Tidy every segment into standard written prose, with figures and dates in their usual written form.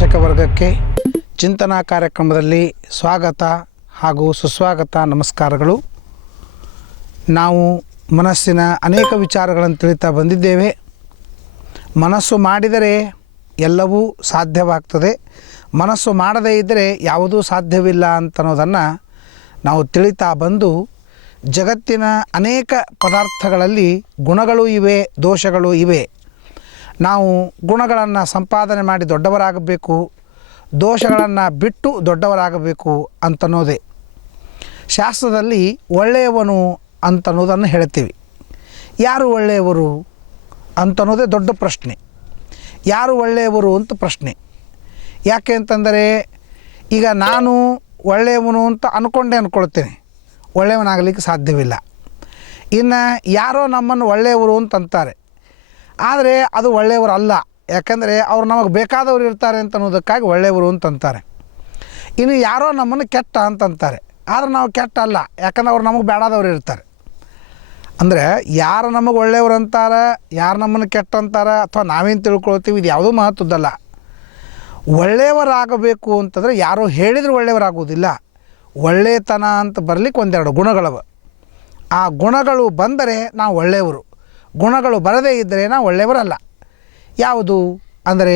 ವೀಕ್ಷಕ ವರ್ಗಕ್ಕೆ ಚಿಂತನಾ ಕಾರ್ಯಕ್ರಮದಲ್ಲಿ ಸ್ವಾಗತ ಹಾಗೂ ಸುಸ್ವಾಗತ. ನಮಸ್ಕಾರಗಳು. ನಾವು ಮನಸ್ಸಿನ ಅನೇಕ ವಿಚಾರಗಳನ್ನು ತಿಳಿತಾ ಬಂದಿದ್ದೇವೆ. ಮನಸ್ಸು ಮಾಡಿದರೆ ಎಲ್ಲವೂ ಸಾಧ್ಯವಾಗ್ತದೆ, ಮನಸ್ಸು ಮಾಡದೇ ಇದ್ದರೆ ಯಾವುದೂ ಸಾಧ್ಯವಿಲ್ಲ ಅಂತನ್ನೋದನ್ನು ನಾವು ತಿಳಿತಾ ಬಂದು, ಜಗತ್ತಿನ ಅನೇಕ ಪದಾರ್ಥಗಳಲ್ಲಿ ಗುಣಗಳು ಇವೆ, ದೋಷಗಳು ಇವೆ. ನಾವು ಗುಣಗಳನ್ನು ಸಂಪಾದನೆ ಮಾಡಿ ದೊಡ್ಡವರಾಗಬೇಕು, ದೋಷಗಳನ್ನು ಬಿಟ್ಟು ದೊಡ್ಡವರಾಗಬೇಕು ಅಂತನ್ನೋದೇ ಶಾಸ್ತ್ರದಲ್ಲಿ ಒಳ್ಳೆಯವನು ಅಂತನ್ನೋದನ್ನು ಹೇಳ್ತೀವಿ. ಯಾರು ಒಳ್ಳೆಯವರು ಅಂತನ್ನೋದೇ ದೊಡ್ಡ ಪ್ರಶ್ನೆ. ಯಾರು ಒಳ್ಳೆಯವರು ಅಂತ ಪ್ರಶ್ನೆ. ಯಾಕೆ ಅಂತಂದರೆ, ಈಗ ನಾನು ಒಳ್ಳೆಯವನು ಅಂತ ಅಂದ್ಕೊಳ್ತೇನೆ, ಒಳ್ಳೆಯವನಾಗಲಿಕ್ಕೆ ಸಾಧ್ಯವಿಲ್ಲ. ಇನ್ನು ಯಾರೋ ನಮ್ಮನ್ನು ಒಳ್ಳೆಯವರು ಅಂತಂತಾರೆ, ಆದರೆ ಅದು ಒಳ್ಳೆಯವರಲ್ಲ. ಯಾಕಂದರೆ ಅವ್ರು ನಮಗೆ ಬೇಕಾದವರು ಇರ್ತಾರೆ ಅಂತ ಅನ್ನೋದಕ್ಕಾಗಿ ಒಳ್ಳೆಯವರು ಅಂತಂತಾರೆ. ಇನ್ನು ಯಾರೋ ನಮ್ಮನ್ನು ಕೆಟ್ಟ ಅಂತಂತಾರೆ, ಆದರೆ ನಾವು ಕೆಟ್ಟ ಅಲ್ಲ, ಯಾಕಂದ್ರೆ ಅವ್ರು ನಮಗೆ ಬೇಡಾದವ್ರು ಇರ್ತಾರೆ. ಅಂದರೆ ಯಾರು ನಮಗೆ ಒಳ್ಳೆಯವರು ಅಂತಾರೆ, ಯಾರು ನಮ್ಮನ್ನು ಕೆಟ್ಟ ಅಂತಾರೆ, ಅಥವಾ ನಾವೇನು ತಿಳ್ಕೊಳ್ತೀವಿ, ಇದು ಯಾವುದೂ ಮಹತ್ವದ್ದಲ್ಲ. ಒಳ್ಳೆಯವರಾಗಬೇಕು ಅಂತಂದರೆ ಯಾರೋ ಹೇಳಿದರೆ ಒಳ್ಳೆಯವರಾಗೋದಿಲ್ಲ. ಒಳ್ಳೆಯತನ ಅಂತ ಬರಲಿಕ್ಕೆ ಒಂದೆರಡು ಗುಣಗಳವ. ಆ ಗುಣಗಳು ಬಂದರೆ ನಾವು ಒಳ್ಳೆಯವರು, ಗುಣಗಳು ಬರದೇ ಇದ್ದರೆ ನಾವು ಒಳ್ಳೆಯವರಲ್ಲ. ಯಾವುದು ಅಂದರೆ,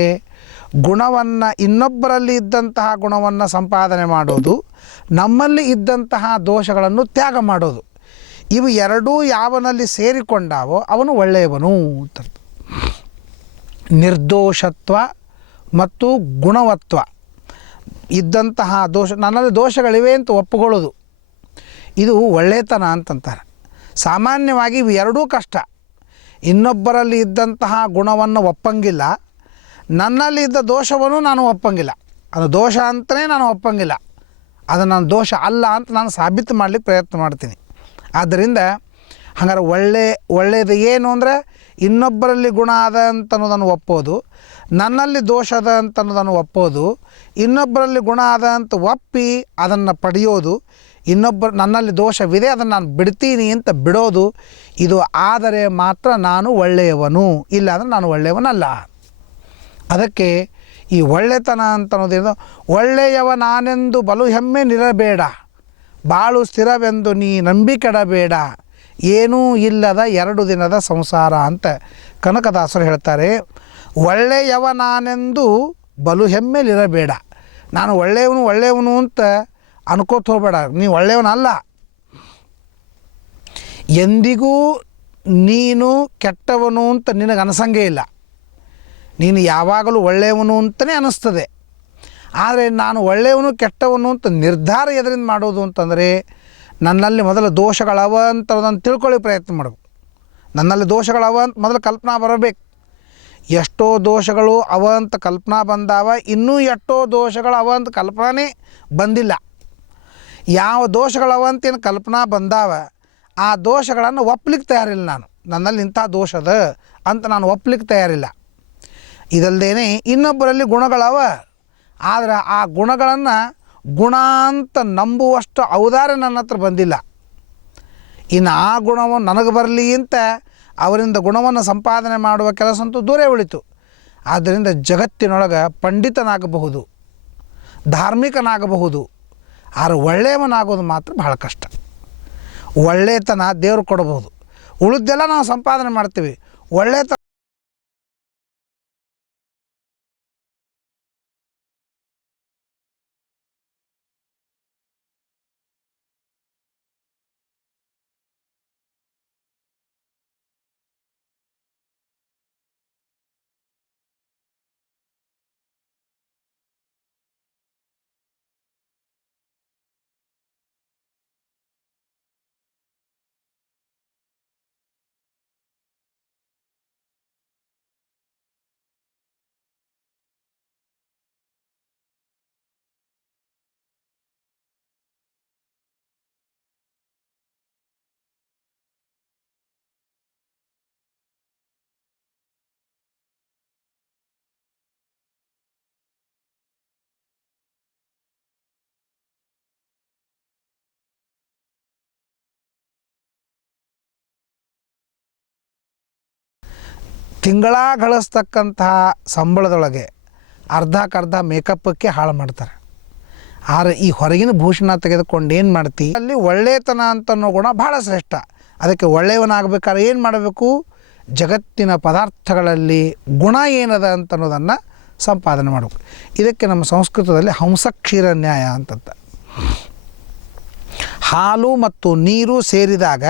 ಗುಣವನ್ನು, ಇನ್ನೊಬ್ಬರಲ್ಲಿ ಇದ್ದಂತಹ ಗುಣವನ್ನು ಸಂಪಾದನೆ ಮಾಡೋದು, ನಮ್ಮಲ್ಲಿ ಇದ್ದಂತಹ ದೋಷಗಳನ್ನು ತ್ಯಾಗ ಮಾಡೋದು. ಇವು ಎರಡೂ ಯಾವನಲ್ಲಿ ಸೇರಿಕೊಂಡಾವೋ ಅವನು ಒಳ್ಳೆಯವನು ಅಂತ. ನಿರ್ದೋಷತ್ವ ಮತ್ತು ಗುಣವತ್ವ ಇದ್ದಂತಹ ದೋಷ, ನನ್ನಲ್ಲಿ ದೋಷಗಳಿವೆ ಅಂತ ಒಪ್ಪುಕೊಳ್ಳೋದು, ಇದು ಒಳ್ಳೆಯತನ ಅಂತಂತಾರೆ. ಸಾಮಾನ್ಯವಾಗಿ ಇವು ಎರಡೂ ಕಷ್ಟ. ಇನ್ನೊಬ್ಬರಲ್ಲಿ ಇದ್ದಂತಹ ಗುಣವನ್ನು ಒಪ್ಪಂಗಿಲ್ಲ, ನನ್ನಲ್ಲಿ ಇದ್ದ ದೋಷವನ್ನು ನಾನು ಒಪ್ಪಂಗಿಲ್ಲ. ಅದು ದೋಷ ಅಂತಲೇ ನಾನು ಒಪ್ಪಂಗಿಲ್ಲ, ಅದು ನನ್ನ ದೋಷ ಅಲ್ಲ ಅಂತ ನಾನು ಸಾಬೀತು ಮಾಡಲಿಕ್ಕೆ ಪ್ರಯತ್ನ ಮಾಡ್ತೀನಿ. ಆದ್ದರಿಂದ ಹಾಗಾದ್ರೆ ಒಳ್ಳೆಯದು ಏನು ಅಂದರೆ, ಇನ್ನೊಬ್ಬರಲ್ಲಿ ಗುಣ ಅದ ಅಂತನ್ನೋದನ್ನು ಒಪ್ಪೋದು, ನನ್ನಲ್ಲಿ ದೋಷ ಅದ ಅಂತನ್ನೋದನ್ನು ಒಪ್ಪೋದು, ಇನ್ನೊಬ್ಬರಲ್ಲಿ ಗುಣ ಅದ ಅಂತ ಒಪ್ಪಿ ಅದನ್ನು ಪಡೆಯೋದು, ನನ್ನಲ್ಲಿ ದೋಷವಿದೆ ಅದನ್ನು ನಾನು ಬಿಡ್ತೀನಿ ಅಂತ ಬಿಡೋದು. ಇದು ಆದರೆ ಮಾತ್ರ ನಾನು ಒಳ್ಳೆಯವನು, ಇಲ್ಲಾಂದರೆ ನಾನು ಒಳ್ಳೆಯವನಲ್ಲ. ಅದಕ್ಕೆ ಈ ಒಳ್ಳೆತನ ಅಂತನ್ನೋದೇನು, ಒಳ್ಳೆಯವ ನಾನೆಂದು ಬಲು ಹೆಮ್ಮೆ ನಿರಬೇಡ, ಬಾಳು ಸ್ಥಿರವೆಂದು ನೀ ನಂಬಿ ಕೆಡಬೇಡ, ಏನೂ ಇಲ್ಲದ 2 ದಿನದ ಸಂಸಾರ ಅಂತ ಕನಕದಾಸರು ಹೇಳ್ತಾರೆ. ಒಳ್ಳೆಯವ ನಾನೆಂದು ಬಲು ಹೆಮ್ಮೆಲಿರಬೇಡ, ನಾನು ಒಳ್ಳೆಯವನು ಅಂತ ಅನ್ಕೋತ ಹೋಗಬೇಡ. ನೀ ಒಳ್ಳೆಯವನಲ್ಲ. ಎಂದಿಗೂ ನೀನು ಕೆಟ್ಟವನು ಅಂತ ನಿನಗೆ ಅನಿಸಂಗೇ ಇಲ್ಲ. ನೀನು ಯಾವಾಗಲೂ ಒಳ್ಳೆಯವನು ಅಂತಲೇ ಅನ್ನಿಸ್ತದೆ. ಆದರೆ ನಾನು ಒಳ್ಳೆಯವನು ಕೆಟ್ಟವನು ಅಂತ ನಿರ್ಧಾರ ಎದರಿಂದ ಮಾಡೋದು ಅಂತಂದರೆ, ನನ್ನಲ್ಲಿ ಮೊದಲು ದೋಷಗಳವ ಅಂತ ಅದನ್ನು ತಿಳ್ಕೊಳ್ಳಿ ಪ್ರಯತ್ನ ಮಾಡಬೇಕು. ನನ್ನಲ್ಲಿ ದೋಷಗಳವ ಅಂತ ಮೊದಲು ಕಲ್ಪನಾ ಬರಬೇಕು. ಎಷ್ಟೋ ದೋಷಗಳು ಅವ ಅಂತ ಕಲ್ಪನಾ ಬಂದಾವ, ಇನ್ನೂ ಎಷ್ಟೋ ದೋಷಗಳು ಅವ ಅಂತ ಕಲ್ಪನೆ ಬಂದಿಲ್ಲ. ಯಾವ ದೋಷಗಳವಂತೇನು ಕಲ್ಪನಾ ಬಂದಾವ, ಆ ದೋಷಗಳನ್ನು ಒಪ್ಪಲಿಕ್ಕೆ ತಯಾರಿಲ್ಲ. ನನ್ನಲ್ಲಿ ಇಂಥ ದೋಷದ ಅಂತ ನಾನು ಒಪ್ಪಲಿಕ್ಕೆ ತಯಾರಿಲ್ಲ. ಇದಲ್ಲದೇ ಇನ್ನೊಬ್ಬರಲ್ಲಿ ಗುಣಗಳವ, ಆದರೆ ಆ ಗುಣಗಳನ್ನು ಗುಣ ಅಂತ ನಂಬುವಷ್ಟು ಔದಾರ್ಯ ನನ್ನ ಹತ್ರ ಬಂದಿಲ್ಲ. ಇನ್ನು ಆ ಗುಣವನ್ನು ನನಗೆ ಬರಲಿ ಅಂತ ಅವರಿಂದ ಗುಣವನ್ನು ಸಂಪಾದನೆ ಮಾಡುವ ಕೆಲಸ ಅಂತೂ ದೂರೇ ಉಳಿತು. ಆದ್ದರಿಂದ ಜಗತ್ತಿನೊಳಗೆ ಪಂಡಿತನಾಗಬಹುದು, ಧಾರ್ಮಿಕನಾಗಬಹುದು, ಆದರೆ ಒಳ್ಳೆಯವನಾಗೋದು ಮಾತ್ರ ಬಹಳ ಕಷ್ಟ. ಒಳ್ಳೆಯತನ ದೇವರು ಕೊಡಬಹುದು, ಉಳಿದೆಲ್ಲ ನಾವು ಸಂಪಾದನೆ ಮಾಡ್ತೀವಿ. ಒಳ್ಳೆಯತನ ತಿಂಗಳ ಗಳಿಸ್ತಕ್ಕಂತಹ ಸಂಬಳದೊಳಗೆ ಅರ್ಧಕ್ಕರ್ಧ ಮೇಕಪ್ಪಕ್ಕೆ ಹಾಳು ಮಾಡ್ತಾರೆ. ಆದರೆ ಈ ಹೊರಗಿನ ಭೂಷಣ ತೆಗೆದುಕೊಂಡು ಏನು ಮಾಡ್ತಿ, ಅಲ್ಲಿ ಒಳ್ಳೆತನ ಅಂತನ್ನೋ ಗುಣ ಭಾಳ ಶ್ರೇಷ್ಠ. ಅದಕ್ಕೆ ಒಳ್ಳೆಯವನಾಗಬೇಕಾದ್ರೆ ಏನು ಮಾಡಬೇಕು, ಜಗತ್ತಿನ ಪದಾರ್ಥಗಳಲ್ಲಿ ಗುಣ ಏನದ ಅಂತನ್ನೋದನ್ನು ಸಂಪಾದನೆ ಮಾಡಬೇಕು. ಇದಕ್ಕೆ ನಮ್ಮ ಸಂಸ್ಕೃತದಲ್ಲಿ ಹಂಸಕ್ಷೀರ ನ್ಯಾಯ ಅಂತಂತ. ಹಾಲು ಮತ್ತು ನೀರು ಸೇರಿದಾಗ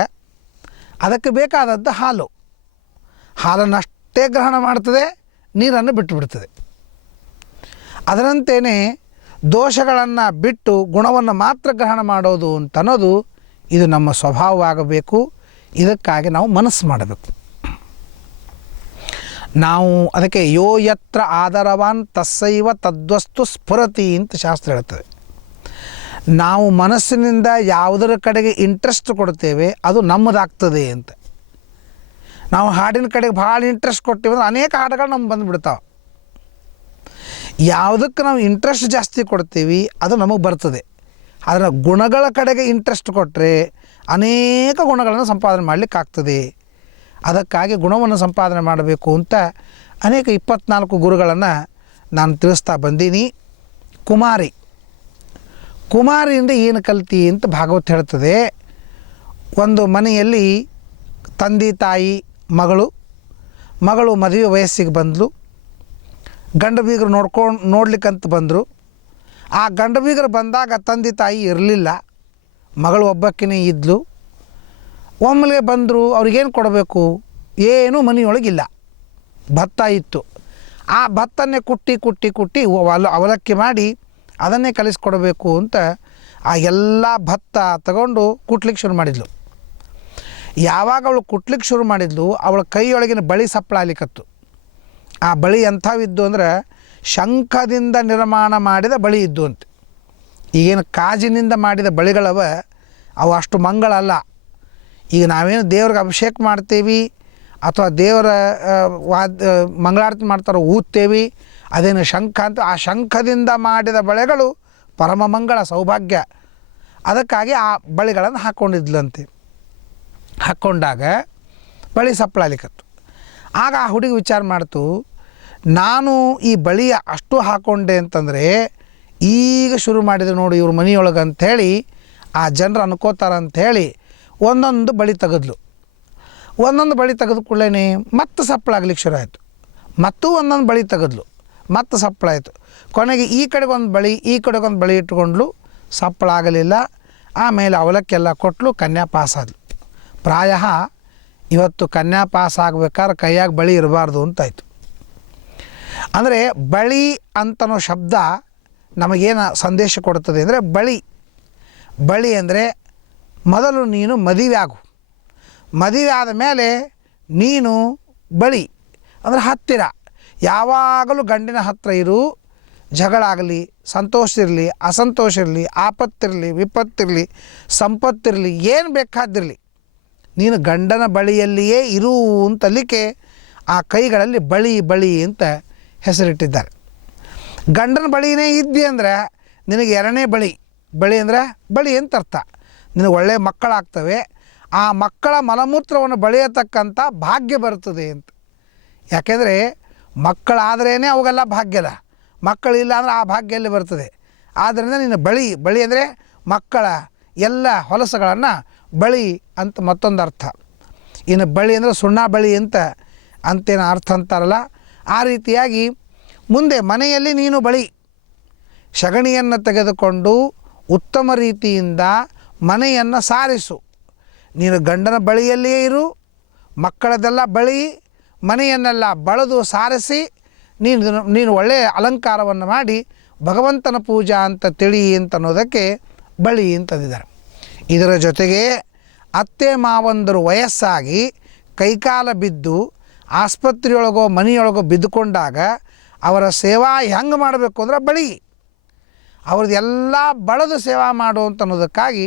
ಅದಕ್ಕೆ ಬೇಕಾದದ್ದು ಹಾಲು. ಹಾಲನ್ನಷ್ಟೇ ಗ್ರಹಣ ಮಾಡ್ತದೆ, ನೀರನ್ನು ಬಿಟ್ಟುಬಿಡ್ತದೆ. ಅದರಂತೆಯೇ ದೋಷಗಳನ್ನು ಬಿಟ್ಟು ಗುಣವನ್ನು ಮಾತ್ರ ಗ್ರಹಣ ಮಾಡೋದು ಅಂತನ್ನೋದು ಇದು ನಮ್ಮ ಸ್ವಭಾವವಾಗಬೇಕು. ಇದಕ್ಕಾಗಿ ನಾವು ಮನಸ್ಸು ಮಾಡಬೇಕು. ನಾವು ಅದಕ್ಕೆ ಯೋ ಯತ್ರ ಆದರವಾನ್ ತಸ್ಸೈವ ತದ್ವಸ್ತು ಸ್ಫುರತಿ ಅಂತ ಶಾಸ್ತ್ರ ಹೇಳ್ತದೆ. ನಾವು ಮನಸ್ಸಿನಿಂದ ಯಾವುದರ ಕಡೆಗೆ ಇಂಟ್ರೆಸ್ಟ್ ಕೊಡ್ತೇವೆ ಅದು ನಮ್ಮದಾಗ್ತದೆ ಅಂತ. ನಾವು ಹಾಡಿನ ಕಡೆಗೆ ಭಾಳ ಇಂಟ್ರೆಸ್ಟ್ ಕೊಡ್ತೀವಿ ಅಂದ್ರೆ ಅನೇಕ ಹಾಡುಗಳು ನಮ್ಗೆ ಬಂದುಬಿಡ್ತಾವೆ. ಯಾವುದಕ್ಕೆ ನಾವು ಇಂಟ್ರೆಸ್ಟ್ ಜಾಸ್ತಿ ಕೊಡ್ತೀವಿ ಅದು ನಮಗೆ ಬರ್ತದೆ. ಆದರೆ ಗುಣಗಳ ಕಡೆಗೆ ಇಂಟ್ರೆಸ್ಟ್ ಕೊಟ್ಟರೆ ಅನೇಕ ಗುಣಗಳನ್ನು ಸಂಪಾದನೆ ಮಾಡಲಿಕ್ಕಾಗ್ತದೆ. ಅದಕ್ಕಾಗಿ ಗುಣವನ್ನು ಸಂಪಾದನೆ ಮಾಡಬೇಕು ಅಂತ ಅನೇಕ 24 ಗುರುಗಳನ್ನು ನಾನು ತಿಳಿಸ್ತಾ ಬಂದೀನಿ. ಕುಮಾರಿಯಿಂದ ಏನು ಕಲ್ತಿ ಅಂತ ಭಾಗವತ ಹೇಳ್ತದೆ. ಒಂದು ಮನೆಯಲ್ಲಿ ತಂದೆ ತಾಯಿ ಮಗಳು ಮದುವೆ ವಯಸ್ಸಿಗೆ ಬಂದಳು. ಗಂಡ ಬೀಗರು ನೋಡ್ಲಿಕ್ಕಂತ ಬಂದರು. ಆ ಗಂಡ ಬೀಗರು ಬಂದಾಗ ತಂದೆ ತಾಯಿ ಇರಲಿಲ್ಲ, ಮಗಳು ಒಬ್ಬಕ್ಕಿನೇ ಇದ್ಲು. ಒಮ್ಮೆಲೆ ಬಂದರು, ಅವ್ರಿಗೇನು ಕೊಡಬೇಕು, ಏನೂ ಮನೆಯೊಳಗಿಲ್ಲ. ಭತ್ತ ಇತ್ತು. ಆ ಭತ್ತನ್ನೇ ಕುಟ್ಟಿ ಅವಲಕ್ಕಿ ಮಾಡಿ ಅದನ್ನೇ ಕಲಿಸ್ಕೊಡ್ಬೇಕು ಅಂತ ಆ ಎಲ್ಲ ಭತ್ತ ತಗೊಂಡು ಕುಟ್ಲಿಕ್ಕೆ ಶುರು ಮಾಡಿದ್ಲು. ಯಾವಾಗ ಅವಳು ಕುಟ್ಲಿಕ್ಕೆ ಶುರು ಮಾಡಿದ್ಲು, ಅವಳ ಕೈಯೊಳಗಿನ ಬಳಿ ಸಪ್ಪಳಾಲಿಕತ್ತು. ಆ ಬಳಿ ಎಂಥವಿದ್ದು ಅಂದ್ರೆ ಶಂಖದಿಂದ ನಿರ್ಮಾಣ ಮಾಡಿದ ಬಳಿ ಇದ್ದು ಅಂತ. ಈಗೇನು ಕಾಜಿನಿಂದ ಮಾಡಿದ ಬಳಿಗಳವ ಅವು ಅಷ್ಟು ಮಂಗಳ ಅಲ್ಲ. ಈಗ ನಾವೇನು ದೇವ್ರಿಗೆ ಅಭಿಷೇಕ ಮಾಡ್ತೇವೆ ಅಥವಾ ದೇವರ ಮಂಗಳಾರತಿ ಮಾಡ್ತಾರೋ ಊದ್ತೇವೆ, ಅದೇನು ಶಂಖ ಅಂತ. ಆ ಶಂಖದಿಂದ ಮಾಡಿದ ಬಳೆಗಳು ಪರಮ ಮಂಗಳ ಸೌಭಾಗ್ಯ. ಅದಕ್ಕಾಗಿ ಆ ಬಳಿಗಳನ್ನು ಹಾಕ್ಕೊಂಡಿದ್ಲಂತೆ. ಹಾಕ್ಕೊಂಡಾಗ ಬಳಿ ಸಪ್ಪಳಾಲಿಕತ್ತು. ಆಗ ಆ ಹುಡುಗಿ ವಿಚಾರ ಮಾಡ್ತು, ನಾನು ಈ ಬಳಿಯ ಅಷ್ಟು ಹಾಕ್ಕೊಂಡೆ ಅಂತಂದರೆ ಈಗ ಶುರು ಮಾಡಿದೆ ನೋಡಿ ಇವ್ರ ಮನೆಯೊಳಗೆ ಅಂಥೇಳಿ ಆ ಜನರು ಅನ್ಕೋತಾರಂಥೇಳಿ ಒಂದೊಂದು ಬಳಿ ತೆಗೆದ್ಲು. ಒಂದೊಂದು ಬಳಿ ತೆಗೆದು ಕೂಡಲೇ ಮತ್ತೆ ಸಪ್ಪಳಾಗ್ಲಿಕ್ಕೆ ಶುರು ಆಯಿತು. ಮತ್ತೂ ಒಂದೊಂದು ಬಳಿ ತೆಗೆದ್ಲು, ಮತ್ತೆ ಸಪ್ಪಳಾಯಿತು. ಕೊನೆಗೆ ಈ ಕಡೆಗೊಂದು ಬಳಿ ಈ ಕಡೆಗೊಂದು ಬಳಿ ಇಟ್ಕೊಂಡ್ಲು, ಸಪ್ಪಳಾಗಲಿಲ್ಲ. ಆಮೇಲೆ ಅವಲಕ್ಕೆಲ್ಲ ಕೊಟ್ಟಲು, ಕನ್ಯಾ ಪಾಸಾದ್ಲು. ಪ್ರಾಯ ಇವತ್ತು ಕನ್ಯಾ ಪಾಸ್ ಆಗ್ಬೇಕಾದ್ರೆ ಕೈಯಾಗ ಬಳಿ ಇರಬಾರ್ದು ಅಂತಾಯಿತು. ಅಂದರೆ ಬಳಿ ಅಂತನೋ ಶಬ್ದ ನಮಗೇನು ಸಂದೇಶ ಕೊಡ್ತದೆ ಅಂದರೆ ಬಳಿ ಅಂದರೆ ಮೊದಲು ನೀನು ಮದುವೆ ಆಗು, ಮದುವೆ ಆದ ಮೇಲೆ ನೀನು ಬಳಿ ಅಂದರೆ ಹತ್ತಿರ, ಯಾವಾಗಲೂ ಗಂಡಿನ ಹತ್ತಿರ ಇರು. ಜಗಳ ಆಗಲಿ, ಸಂತೋಷ ಇರಲಿ, ಅಸಂತೋಷ ಇರಲಿ, ಆಪತ್ತಿರಲಿ, ವಿಪತ್ತಿರಲಿ, ಸಂಪತ್ತಿರಲಿ, ಏನು ಬೇಕಾದಿರಲಿ ನೀನು ಗಂಡನ ಬಳಿಯಲ್ಲಿಯೇ ಇರು ಅಂತಲಿಕ್ಕೆ ಆ ಕೈಗಳಲ್ಲಿ ಬಳಿ ಅಂತ ಹೆಸರಿಟ್ಟಿದ್ದಾರೆ. ಗಂಡನ ಬಳಿನೇ ಇದ್ದಿ ಅಂದರೆ ನಿನಗೆ ಎರಡನೇ ಬಳಿ ಅಂದರೆ ಬಳಿ ಅಂತ ಅರ್ಥ. ನಿನಗೆ ಒಳ್ಳೆಯ ಮಕ್ಕಳಾಗ್ತವೆ. ಆ ಮಕ್ಕಳ ಮಲಮೂತ್ರವನ್ನು ಬಳಿಯತಕ್ಕಂಥ ಭಾಗ್ಯ ಬರ್ತದೆ ಅಂತ. ಯಾಕೆಂದರೆ ಮಕ್ಕಳಾದ್ರೇ ಅವಾಗೆಲ್ಲ ಭಾಗ್ಯದ, ಮಕ್ಕಳಿಲ್ಲ ಅಂದರೆ ಆ ಭಾಗ್ಯ ಎಲ್ಲಿ ಬರ್ತದೆ. ಆದ್ದರಿಂದ ನಿನ್ನ ಬಳಿ ಅಂದರೆ ಮಕ್ಕಳ ಎಲ್ಲ ಹೊಲಸುಗಳನ್ನು ಬಳಿ ಅಂತ ಮತ್ತೊಂದು ಅರ್ಥ. ಇನ್ನು ಬಳಿ ಅಂದರೆ ಸುಣ್ಣ ಬಳಿ ಅಂತೇನು ಅರ್ಥ ಅಂತಾರಲ್ಲ, ಆ ರೀತಿಯಾಗಿ ಮುಂದೆ ಮನೆಯಲ್ಲಿ ನೀನು ಬಳಿ ಸಗಣಿಯನ್ನು ತೆಗೆದುಕೊಂಡು ಉತ್ತಮ ರೀತಿಯಿಂದ ಮನೆಯನ್ನು ಸಾರಿಸು. ನೀನು ಗಂಡನ ಬಳಿಯಲ್ಲಿಯೇ ಇರು, ಮಕ್ಕಳದೆಲ್ಲ ಬಳಿ, ಮನೆಯನ್ನೆಲ್ಲ ಬಳಿದು ಸಾರಿಸಿ ನೀನು ಒಳ್ಳೆಯ ಅಲಂಕಾರವನ್ನು ಮಾಡಿ ಭಗವಂತನ ಪೂಜಾ ಅಂತ ತಿಳಿ ಅಂತನ್ನೋದಕ್ಕೆ ಬಳಿ ಅಂತಂದಿದ್ದಾರೆ. ಇದರ ಜೊತೆಗೆ ಅತ್ತೆ ಮಾವಂದರು ವಯಸ್ಸಾಗಿ ಕೈಕಾಲ ಬಿದ್ದು ಆಸ್ಪತ್ರೆಯೊಳಗೋ ಮನೆಯೊಳಗೋ ಬಿದ್ದುಕೊಂಡಾಗ ಅವರ ಸೇವಾ ಹೆಂಗೆ ಮಾಡಬೇಕು ಅಂದರೆ ಬಳಿ, ಅವ್ರದ್ದು ಎಲ್ಲ ಬಳದು ಸೇವಾ ಮಾಡು ಅಂತ ಅನ್ನೋದಕ್ಕಾಗಿ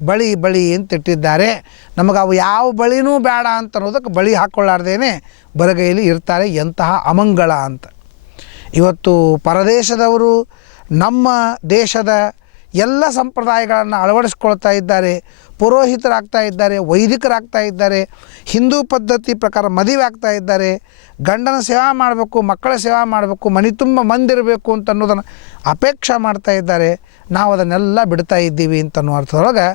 ಬಳಿ ಅಂತ ಇಟ್ಟಿದ್ದಾರೆ. ನಮಗೆ ಅವು ಯಾವ ಬಳಿನೂ ಬೇಡ ಅಂತ ಅನ್ನೋದಕ್ಕೆ ಬಳಿ ಹಾಕ್ಕೊಳ್ಳಾರ್ದೇನೆ ಬರಗೈಲಿ ಇರ್ತಾರೆ. ಎಂತಹ ಅಮಂಗಳ ಅಂತ. ಇವತ್ತು ಪರದೇಶದವರು ನಮ್ಮ ದೇಶದ ಎಲ್ಲ ಸಂಪ್ರದಾಯಗಳನ್ನು ಅಳವಡಿಸ್ಕೊಳ್ತಾ ಇದ್ದಾರೆ. ಪುರೋಹಿತರಾಗ್ತಾ ಇದ್ದಾರೆ, ವೈದಿಕರಾಗ್ತಾ ಇದ್ದಾರೆ, ಹಿಂದೂ ಪದ್ಧತಿ ಪ್ರಕಾರ ಮದುವೆ ಆಗ್ತಾ ಇದ್ದಾರೆ, ಗಂಡನ ಸೇವಾ ಮಾಡಬೇಕು, ಮಕ್ಕಳ ಸೇವಾ ಮಾಡಬೇಕು, ಮನೆ ತುಂಬ ಮಂದಿರಬೇಕು ಅಂತ ಅನ್ನೋದನ್ನು ಅಪೇಕ್ಷೆ ಮಾಡ್ತಾ ಇದ್ದಾರೆ. ನಾವು ಅದನ್ನೆಲ್ಲ ಬಿಡ್ತಾ ಇದ್ದೀವಿ ಅಂತನ್ನೋ ಅರ್ಥದೊಳಗೆ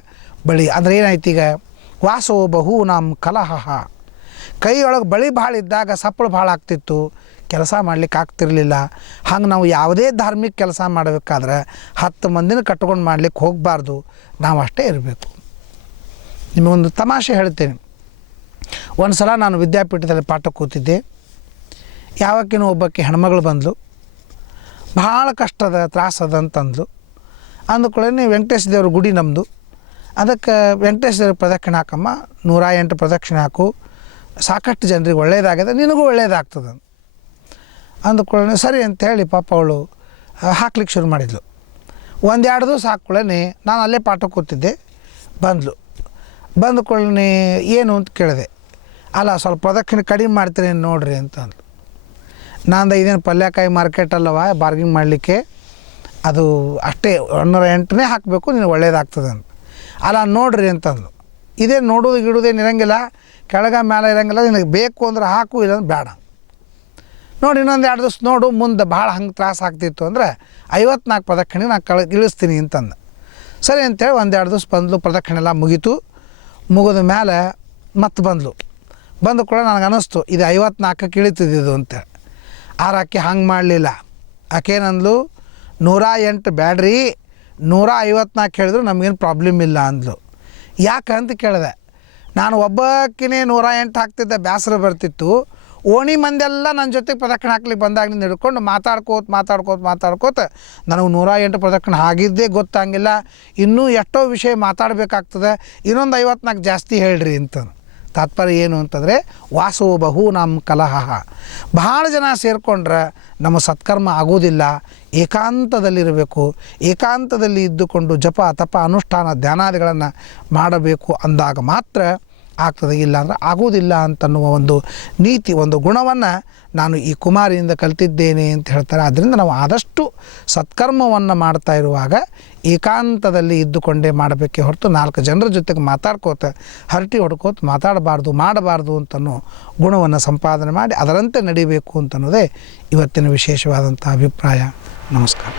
ಬಳಿ ಅಂದರೆ ಏನಾಯ್ತು ಈಗ, ವಾಸೋ ಬಹೂನಾಂ ಕಲಹ. ಕೈಯೊಳಗೆ ಬಳಿ ಭಾಳ ಇದ್ದಾಗ ಸಪ್ಪಳು ಭಾಳ ಆಗ್ತಿತ್ತು, ಕೆಲಸ ಮಾಡಲಿಕ್ಕೆ ಆಗ್ತಿರಲಿಲ್ಲ. ಹಂಗೆ ನಾವು ಯಾವುದೇ ಧಾರ್ಮಿಕ ಕೆಲಸ ಮಾಡಬೇಕಾದ್ರೆ 10 ಮಂದಿನ ಕಟ್ಕೊಂಡು ಮಾಡ್ಲಿಕ್ಕೆ ಹೋಗಬಾರ್ದು, ನಾವು ಅಷ್ಟೇ ಇರಬೇಕು. ನಿಮಗೊಂದು ತಮಾಷೆ ಹೇಳ್ತೇನೆ. ಒಂದು ಸಲ ನಾನು ವಿದ್ಯಾಪೀಠದಲ್ಲಿ ಪಾಠ ಕೂತಿದ್ದೆ. ಯಾವಕ್ಕಿನೂ ಒಬ್ಬಕ್ಕೆ ಹೆಣ್ಮಗಳು ಬಂದಳು, ಭಾಳ ಕಷ್ಟದ ತ್ರಾಸದ ಅಂತಂದ್ಲು. ಅಂದ್ಕೊಳ್ಳಿ ವೆಂಕಟೇಶ ದೇವ್ರ ಗುಡಿ ನಮ್ಮದು, ಅದಕ್ಕೆ ವೆಂಕಟೇಶ ದೇವ್ರ ಪ್ರದಕ್ಷಿಣೆ ಹಾಕಮ್ಮ, 108 ಪ್ರದಕ್ಷಿಣೆ ಹಾಕು, ಸಾಕಷ್ಟು ಜನರಿಗೆ ಒಳ್ಳೇದಾಗಿದೆ, ನಿನಗೂ ಒಳ್ಳೇದಾಗ್ತದೆ ಅಂದ್ಕೊಳ್ಳಿ. ಸರಿ ಅಂಥೇಳಿ ಪಾಪ ಅವಳು ಹಾಕ್ಲಿಕ್ಕೆ ಶುರು ಮಾಡಿದ್ಲು. 1-2 ದಿವಸ ಹಾಕ್ಕೊಳ್ಳಿ ನಾನು ಅಲ್ಲೇ ಪಾಠ ಕೂತಿದ್ದೆ. ಬಂದುಕೊಳ್ಳಿ ಏನು ಅಂತ ಕೇಳಿದೆ. ಅಲ್ಲ ಸ್ವಲ್ಪ ಪ್ರದಕ್ಷಿಣೆ ಕಡಿಮೆ ಮಾಡ್ತೀನಿ ನೋಡ್ರಿ ಅಂತ ಅಂದ್ಲು. ನಂದು ಇದೇನು ಪಲ್ಯಕಾಯಿ ಮಾರ್ಕೆಟ್ ಅಲ್ಲವ ಬಾರ್ಗಿಂಗ್ ಮಾಡಲಿಕ್ಕೆ, ಅದು ಅಷ್ಟೇ 108ನೇ ಹಾಕಬೇಕು, ನೀನು ಒಳ್ಳೇದಾಗ್ತದೆ ಅಂತ. ಅಲ್ಲ ನೋಡ್ರಿ ಅಂತಂದು. ಇದೇ ನೋಡೋದು ಗಿಡೋದೇನು ಇರೋಂಗಿಲ್ಲ, ಕೆಳಗೆ ಮೇಲೆ ಇರೋಂಗಿಲ್ಲ, ನಿನಗೆ ಬೇಕು ಅಂದ್ರೆ ಹಾಕು, ಇಲ್ಲಾಂದ್ರೆ ಬೇಡ ನೋಡಿ. ಇನ್ನೊಂದು 2 ದಿವಸ ನೋಡು, ಮುಂದೆ ಭಾಳ ಹಂಗೆ ತ್ರಾಸ ಆಗ್ತಿತ್ತು ಅಂದರೆ 54 ಪ್ರದಕ್ಷಿಣೆ ನಾನು ಇಳಿಸ್ತೀನಿ ಅಂತಂದು. ಸರಿ ಅಂತೇಳಿ 1-2 ದಿವಸ ಬಂದಳು. ಪ್ರದಕ್ಷಿಣೆ ಎಲ್ಲ ಮುಗೀತು. ಮುಗಿದ ಮೇಲೆ ಮತ್ತೆ ಬಂದು ಕೂಡ ನನಗೆ ಅನ್ನಿಸ್ತು ಇದು 54ಕ್ಕೆ ಇಳಿತಿದ್ದು ಅಂತೇಳಿ. ಆಕೆ ಹಂಗೆ ಮಾಡಲಿಲ್ಲ. ಆಕೇನಂದ್ಲು, 108 ಬ್ಯಾಡ್ರಿ, 154 ಹೇಳಿದ್ರು ನಮಗೇನು ಪ್ರಾಬ್ಲಮ್ ಇಲ್ಲ ಅಂದ್ಲು. ಯಾಕೆ ಅಂತ ಕೇಳಿದೆ. ನಾನು ಒಬ್ಬಕ್ಕಿನೇ 108 ಹಾಕ್ತಿದ್ದೆ, ಬೇಸರ ಬರ್ತಿತ್ತು. ಓಣಿ ಮಂದೆಲ್ಲ ನನ್ನ ಜೊತೆಗೆ ಪ್ರದಕ್ಷಿಣೆ ಹಾಕ್ಲಿಕ್ಕೆ ಬಂದಾಗ ನೀನು ಹಿಡ್ಕೊಂಡು ಮಾತಾಡ್ಕೋತ ನನಗೆ 108 ಪ್ರದಕ್ಷಿಣೆ ಆಗಿದ್ದೇ ಗೊತ್ತಾಗಿಲ್ಲ, ಇನ್ನೂ ಎಷ್ಟೋ ವಿಷಯ ಮಾತಾಡಬೇಕಾಗ್ತದೆ, ಇನ್ನೊಂದು 54 ಜಾಸ್ತಿ ಹೇಳ್ರಿ ಅಂತ. ತಾತ್ಪರ್ಯ ಏನು ಅಂತಂದರೆ, ವಾಸೋ ಬಹೂನಾಂ ಕಲಹ. ಭಾಳ ಜನ ಸೇರಿಕೊಂಡ್ರೆ ನಮ್ಮ ಸತ್ಕರ್ಮ ಆಗೋದಿಲ್ಲ. ಏಕಾಂತದಲ್ಲಿರಬೇಕು. ಏಕಾಂತದಲ್ಲಿ ಇದ್ದುಕೊಂಡು ಜಪ ತಪ ಅನುಷ್ಠಾನ ಧ್ಯಾನಾದಿಗಳನ್ನು ಮಾಡಬೇಕು ಅಂದಾಗ ಮಾತ್ರ ಆಗ್ತದೆ, ಇಲ್ಲ ಅಂದ್ರೆ ಆಗೋದಿಲ್ಲ ಅಂತನ್ನುವ ಒಂದು ನೀತಿ, ಒಂದು ಗುಣವನ್ನು ನಾನು ಈ ಕುಮಾರಿಯಿಂದ ಕಲಿತಿದ್ದೇನೆ ಅಂತ ಹೇಳ್ತಾರೆ. ಆದ್ದರಿಂದ ನಾವು ಆದಷ್ಟು ಸತ್ಕರ್ಮವನ್ನು ಮಾಡ್ತಾ ಇರುವಾಗ ಏಕಾಂತದಲ್ಲಿ ಇದ್ದುಕೊಂಡೇ ಮಾಡಬೇಕೇ ಹೊರತು 4 ಜನರ ಜೊತೆಗೆ ಮಾತಾಡ್ಕೋತ ಹರಟಿ ಹೊಡ್ಕೋತ ಮಾಡಬಾರ್ದು ಅಂತನೋ ಗುಣವನ್ನು ಸಂಪಾದನೆ ಮಾಡಿ ಅದರಂತೆ ನಡಿಬೇಕು ಅಂತನ್ನೋದೇ ಇವತ್ತಿನ ವಿಶೇಷವಾದಂಥ ಅಭಿಪ್ರಾಯ. ನಮಸ್ಕಾರ.